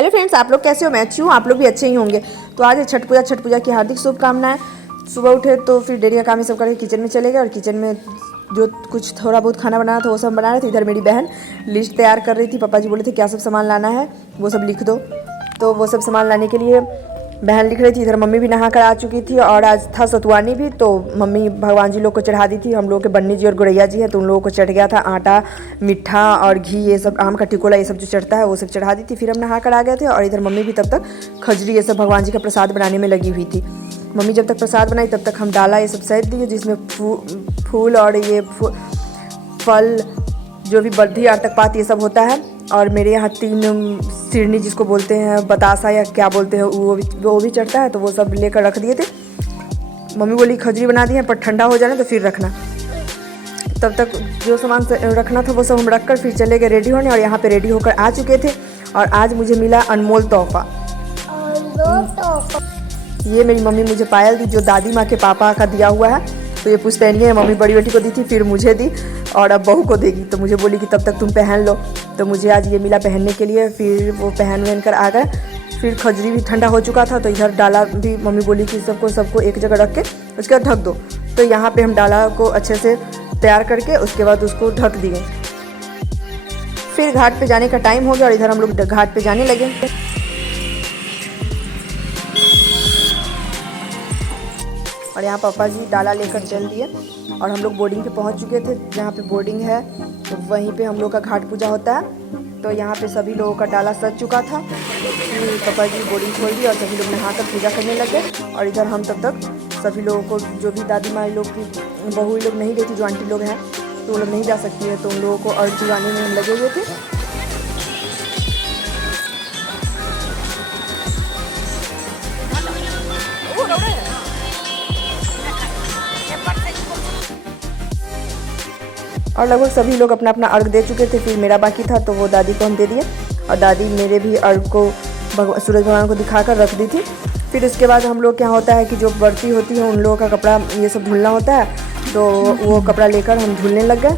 Hello friends, आप लोग कैसे हो? मैं अच्छी हूँ, आप लोग भी अच्छे ही होंगे। तो आज है छठ पूजा की हार्दिक शुभकामनाएं। सुबह उठे तो फिर डेली का काम ही सब करके किचन में चले गए और किचन में जो कुछ थोड़ा बहुत खाना बनाना था वो सब बना रहे थे। इधर मेरी बहन लिस्ट तैयार कर रही थी। पापा जी बोले थे क्या सब सामान लाना है वो सब लिख दो, तो वो सब सामान लाने के लिए बहन लिख रही थी। इधर मम्मी भी नहा कर आ चुकी थी और आज था सतुआनी भी, तो मम्मी भगवान जी लोग को चढ़ा दी थी। हम लोग के बन्नी जी और गुड़ैया जी हैं तो उन लोगों को चढ़ गया था आटा, मीठा और घी, ये सब आम का टिकोला, ये सब जो चढ़ता है वो सब चढ़ा दी थी। फिर हम नहा कर आ गए थे और इधर मम्मी भी तब तक खजरी ये सब भगवान जी का प्रसाद बनाने में लगी हुई थी। मम्मी जब तक प्रसाद बनाई तब तक हम डाला ये सब सैंत दिए, जिसमें फूल और ये फल जो भी बद्धी आर्तक पात ये सब होता है। और मेरे यहाँ 3 सिरनी जिसको बोलते हैं, बतासा या क्या बोलते हैं, वो भी चढ़ता है, तो वो सब लेकर रख दिए थे। मम्मी बोली खजरी बना दी है पर ठंडा हो जाना तो फिर रखना। तब तक जो सामान रखना था वो सब हम रख कर फिर चले गए रेडी होने, और यहाँ पे रेडी होकर आ चुके थे। और आज मुझे मिला अनमोल तोहफा। ये मेरी मम्मी मुझे पायल दी जो दादी माँ के पापा का दिया हुआ है। तो ये पुश्तैनी है, मम्मी बड़ी बेटी को दी थी, फिर मुझे दी और अब बहू को देगी। तो मुझे बोली कि तब तक तुम पहन लो, तो मुझे आज ये मिला पहनने के लिए। फिर वो पहन कर आ गए। फिर खजरी भी ठंडा हो चुका था तो इधर डाला भी मम्मी बोली कि सबको एक जगह रख के उसके बाद ढक दो। तो यहाँ पे हम डाला को अच्छे से तैयार करके उसके बाद उसको ढक दिए। फिर घाट पे जाने का टाइम हो गया और इधर हम लोग घाट पे जाने लगे। और यहाँ पापा जी डाला लेकर चल दिए और हम लोग बोर्डिंग पे पहुँच चुके थे। जहाँ पे बोर्डिंग है तो वहीं पे हम लोग का घाट पूजा होता है। तो यहाँ पे सभी लोगों का डाला सज चुका था। फिर पापा जी बोर्डिंग खोल दी और सभी लोग नहाकर पूजा करने लगे। और इधर हम तब तक सभी लोगों को, जो भी दादी माँ लोग की बहू लोग नहीं गई थी, जो आंटी लोग हैं तो वो लोग नहीं जा सकती है, तो उन लोगों को अर्घ दिवाने में हम लगे हुए थे। और लगभग सभी लोग अपना अपना अर्घ दे चुके थे। फिर मेरा बाकी था तो वो दादी को हम दे दिए और दादी मेरे भी अर्घ को सूरज भगवान को दिखाकर रख दी थी। फिर उसके बाद हम लोग क्या होता है कि जो बर्ती होती है उन लोगों का कपड़ा ये सब धुलना होता है, तो वो कपड़ा लेकर हम धुलने लग गए।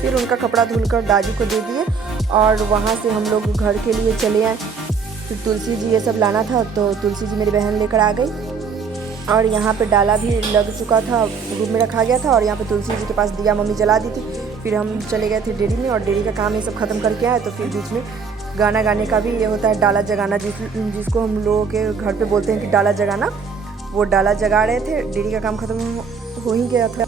फिर उनका कपड़ा धुलकर दादी को दे दिए और वहाँ से हम लोग घर के लिए चले आए। फिर तुलसी जी ये सब लाना था तो तुलसी जी मेरी बहन लेकर आ गई। और यहाँ पे डाला भी लग चुका था, रूम में रखा गया था और यहाँ पे तुलसी जी के पास दिया मम्मी जला दी थी। फिर हम चले गए थे डेयरी में और डेयरी का काम ये सब ख़त्म करके आए। तो फिर बीच में गाना गाने का भी ये होता है, डाला जगाना, जिसको हम लोगों के घर पे बोलते हैं कि डाला जगाना। वो डाला जगा रहे थे। डेयरी का काम ख़त्म हो ही गया था।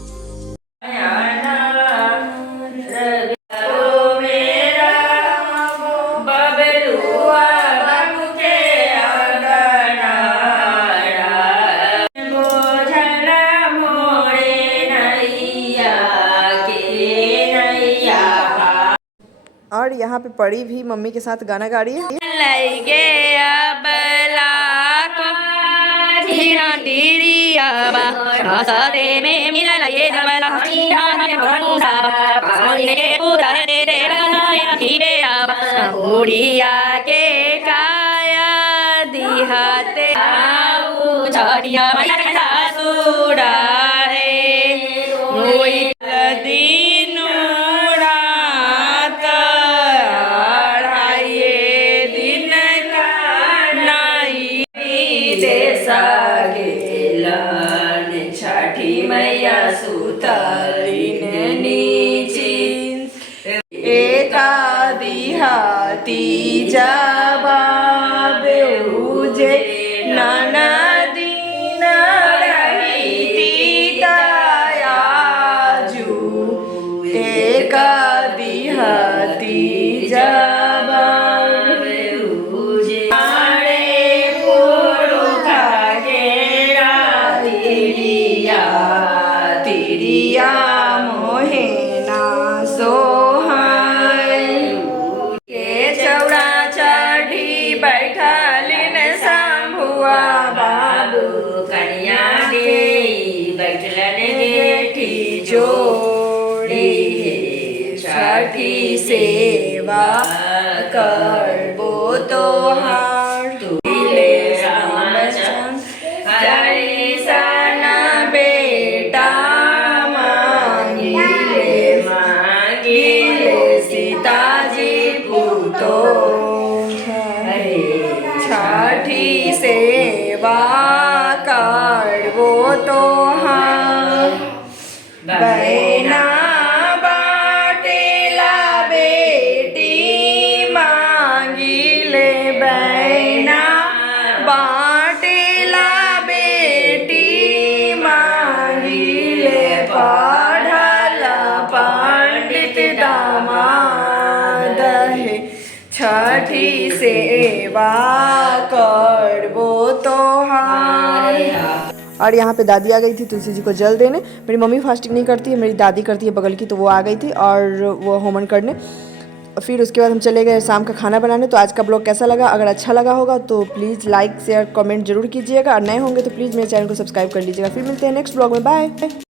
और यहाँ पे परी भी मम्मी के साथ गाना गा रही है। छठी मैया सुतलीन नीची एका दिहाती जाबा बेउजे ननदी नरहिती तायाजू एका दिहाती जाबा छठी सेवा करबो तोहार तुले रामचंद्र जय सा तो हाँ बहना बाटेला बेटी मांगी ले बहना बाटेला बेटी मांगी ले पढ़ल पंडित दामाद है छठी सेवा करबो तोहार। और यहाँ पे दादी आ गई थी तुलसी जी को जल देने। मेरी मम्मी फास्टिंग नहीं करती है, मेरी दादी करती है बगल की, तो वो आ गई थी और वो होमन करने। फिर उसके बाद हम चले गए शाम का खाना बनाने। तो आज का ब्लॉग कैसा लगा? अगर अच्छा लगा होगा तो प्लीज़ लाइक शेयर कमेंट जरूर कीजिएगा, और नए होंगे तो प्लीज़ मेरे चैनल को सब्सक्राइब कर लीजिएगा। फिर मिलते हैं नेक्स्ट ब्लॉग में, बाय।